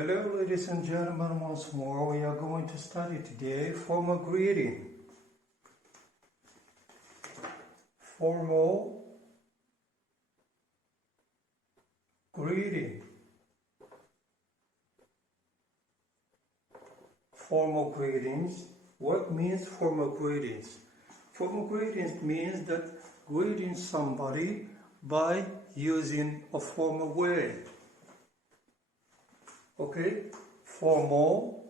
Hello, ladies and gentlemen, once more. We are going to study today formal greeting. Formal greeting. Formal greetings. What means formal greetings? Formal greetings means that greeting somebody by using a formal way. Okay, formal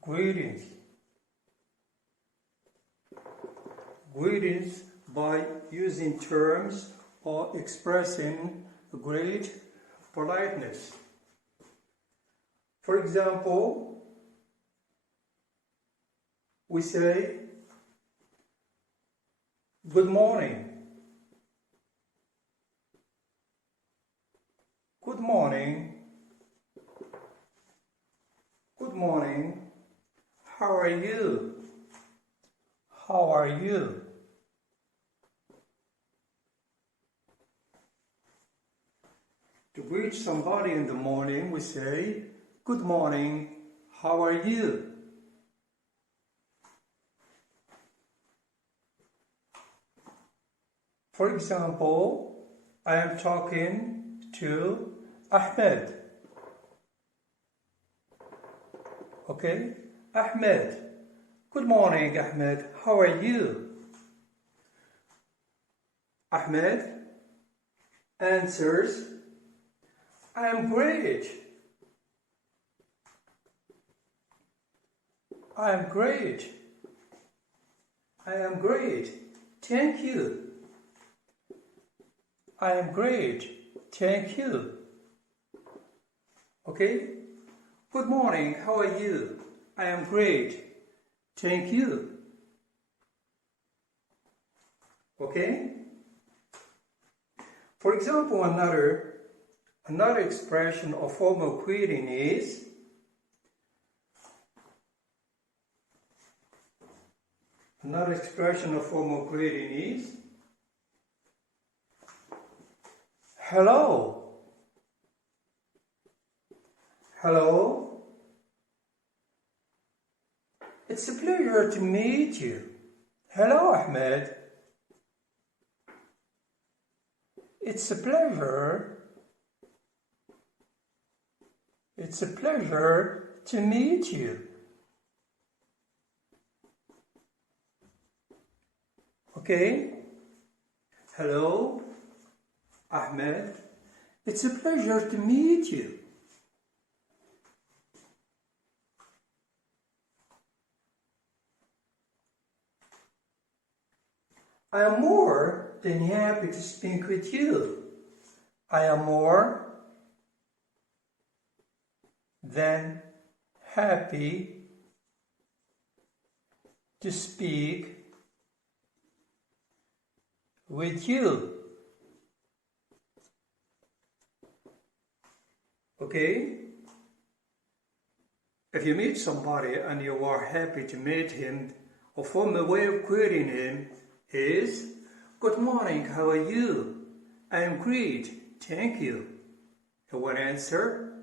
greetings. Greetings by using terms or expressing great politeness. For example, we say, good morning. Good morning. Good morning. How are you? How are you? To greet somebody in the morning, we say, good morning. How are you? For example, I am talking to Ahmed. Okay? Ahmed. Good morning, Ahmed. How are you? Ahmed answers, I am great. I am great. I am great. Thank you. I am great. Thank you. Okay? Good morning. How are you? I am great. Thank you. Okay? For example, another expression of formal greeting is hello. Hello. It's a pleasure to meet you. Hello, Ahmed. It's a pleasure. It's a pleasure to meet you. Okay? Hello, Ahmed. It's a pleasure to meet you. I am more than happy to speak with you. I am more than happy to speak with you. Okay? If you meet somebody and you are happy to meet him, a formal way of greeting him is, good morning, how are you? I am great, thank you. He will answer.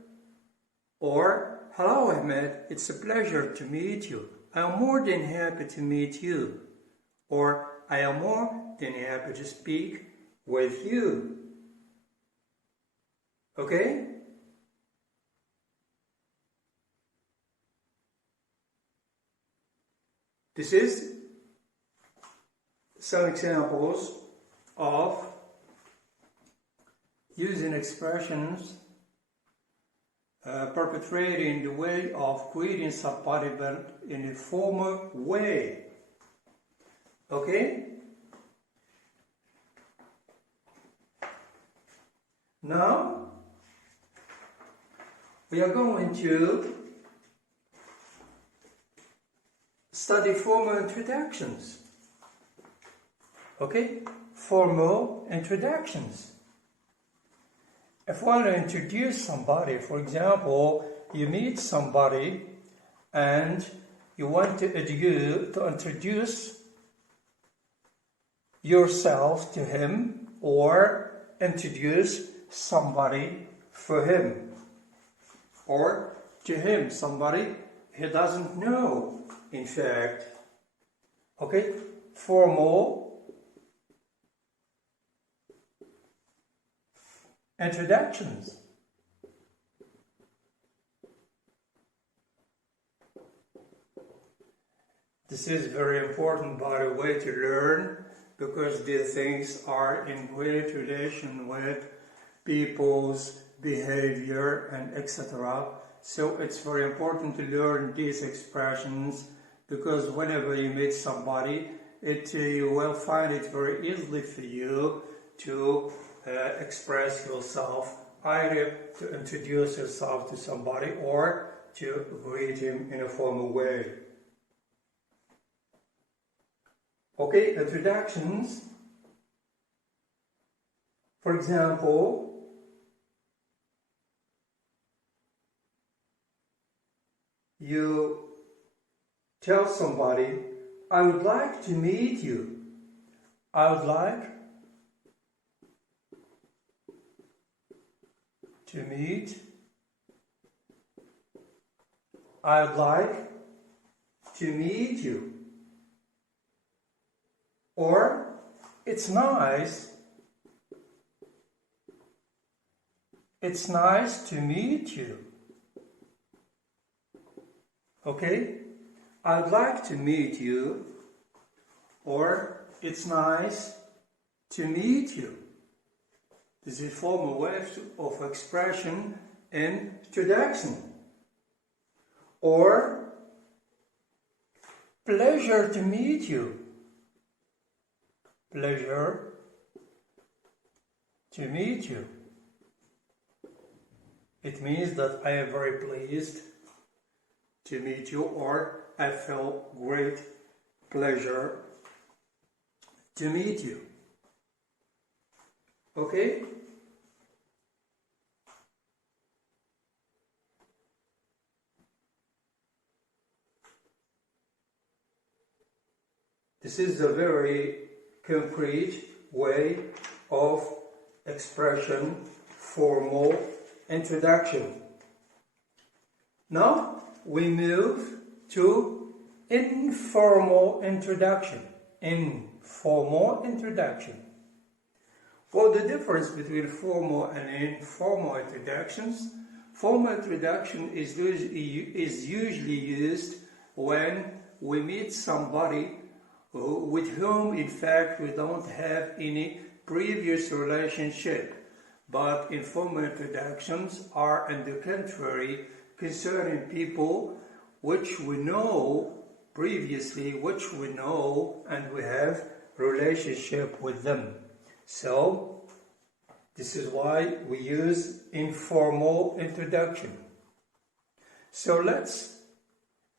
Or, hello Ahmed, it's a pleasure to meet you. I am more than happy to meet you. Or, I am more than happy to speak with you. Okay? This is some examples of using expressions perpetrating the way of greeting somebody but in a formal way. Okay? Now, we are going to study formal introductions. Okay? Formal introductions. If you want to introduce somebody, for example, you meet somebody and you want to introduce yourself to him or introduce somebody for him, or to him, somebody he doesn't know, in fact. Okay, formal introductions. This is very important, by the way, to learn, because these things are in great relation with people's behavior and etc. So it's very important to learn these expressions, because whenever you meet somebody, you will find it very easily for you to express yourself, either to introduce yourself to somebody or to greet him in a formal way. Okay, introductions. For example, you tell somebody, I would like to meet you. I would like to meet. I would like to meet you. Or, it's nice to meet you. Okay? I'd like to meet you, or it's nice to meet you. This is a formal way of expression in introduction. Or, pleasure to meet you. Pleasure to meet you. It means that I am very pleased to meet you, or I feel great pleasure to meet you. Okay? This is a very concrete way of expression, formal introduction. Now we move to informal introduction. Informal introduction. Well, the difference between formal and informal introductions. Formal introduction is usually used when we meet somebody with whom, in fact, we don't have any previous relationship. But informal introductions are, on the contrary, concerning people which we know previously, which we know, and we have relationship with them. So, this is why we use informal introduction. So let's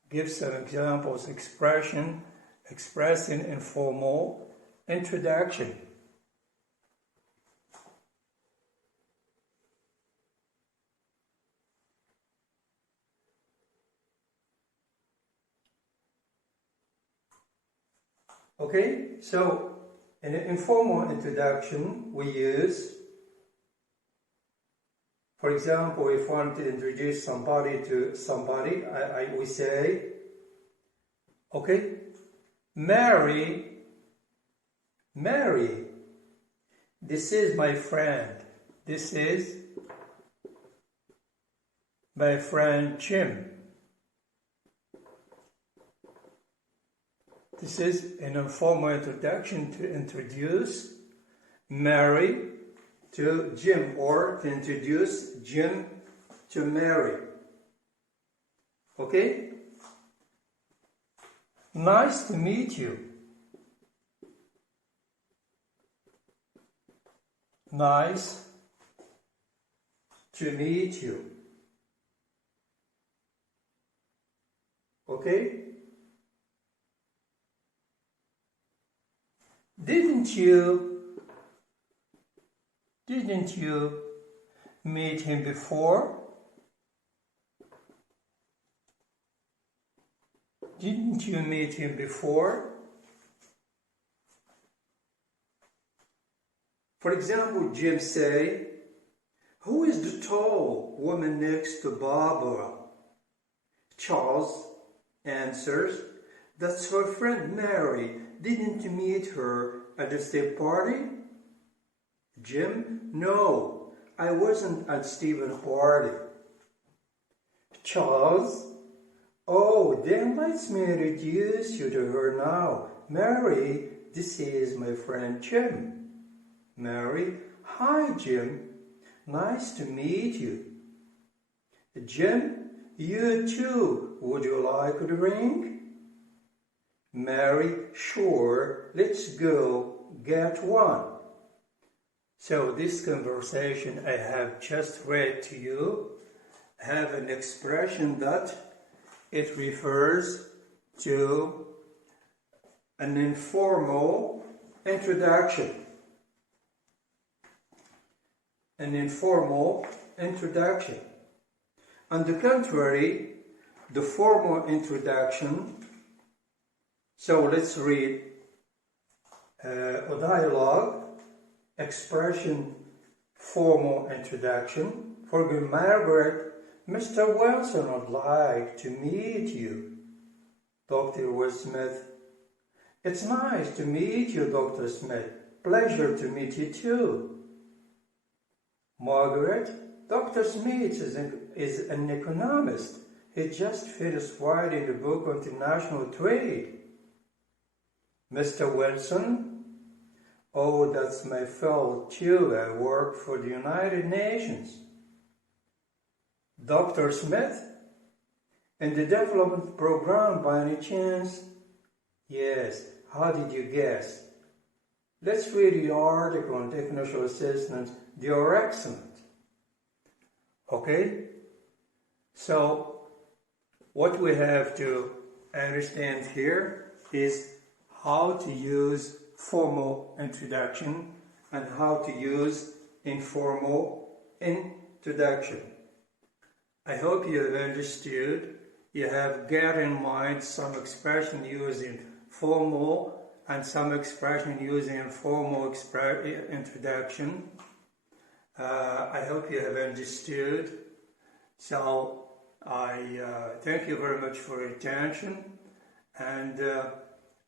give some examples, expressing informal introduction. Okay, so in an informal introduction we use, for example, if we want to introduce somebody to somebody, we say, okay, Mary, this is my friend. This is my friend Jim. This is an informal introduction to introduce Mary to Jim, or to introduce Jim to Mary. Okay? Nice to meet you. Nice to meet you. Okay? Didn't you meet him before? Didn't you meet him before? For example, Jim say, Who is the tall woman next to Barbara? Charles answers, that's her friend Mary. Didn't you meet her at the step party? Jim, no, I wasn't at Stephen's party. Charles, oh, then let me introduce you to her now. Mary, this is my friend Jim. Mary, hi Jim, nice to meet you. Jim, you too, would you like a drink? Mary, sure, let's go get one. So this conversation I have just read to you have an expression that it refers to an informal introduction. An informal introduction. On the contrary, the formal introduction. So let's read a dialogue, expression, formal introduction. For good Margaret, Mr. Wilson would like to meet you. Dr. Smith. It's nice to meet you, Dr. Smith. Pleasure to meet you too. Margaret, Dr. Smith is an economist. He just finished writing a book on international trade. Mr. Wilson, oh, that's my field too. I work for the United Nations. Dr. Smith, in the development program by any chance? Yes, how did you guess? Let's read the article on technical assistance. They are excellent. Okay? So, what we have to understand here is how to use formal introduction and how to use informal introduction. I hope you have understood. You have got in mind some expression using formal and some expression using informal introduction. I hope you have understood. So I thank you very much for your attention, and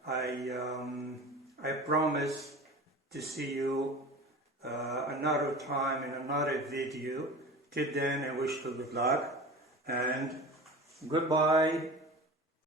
I promise to see you another time in another video. Till then, I wish you good luck and goodbye.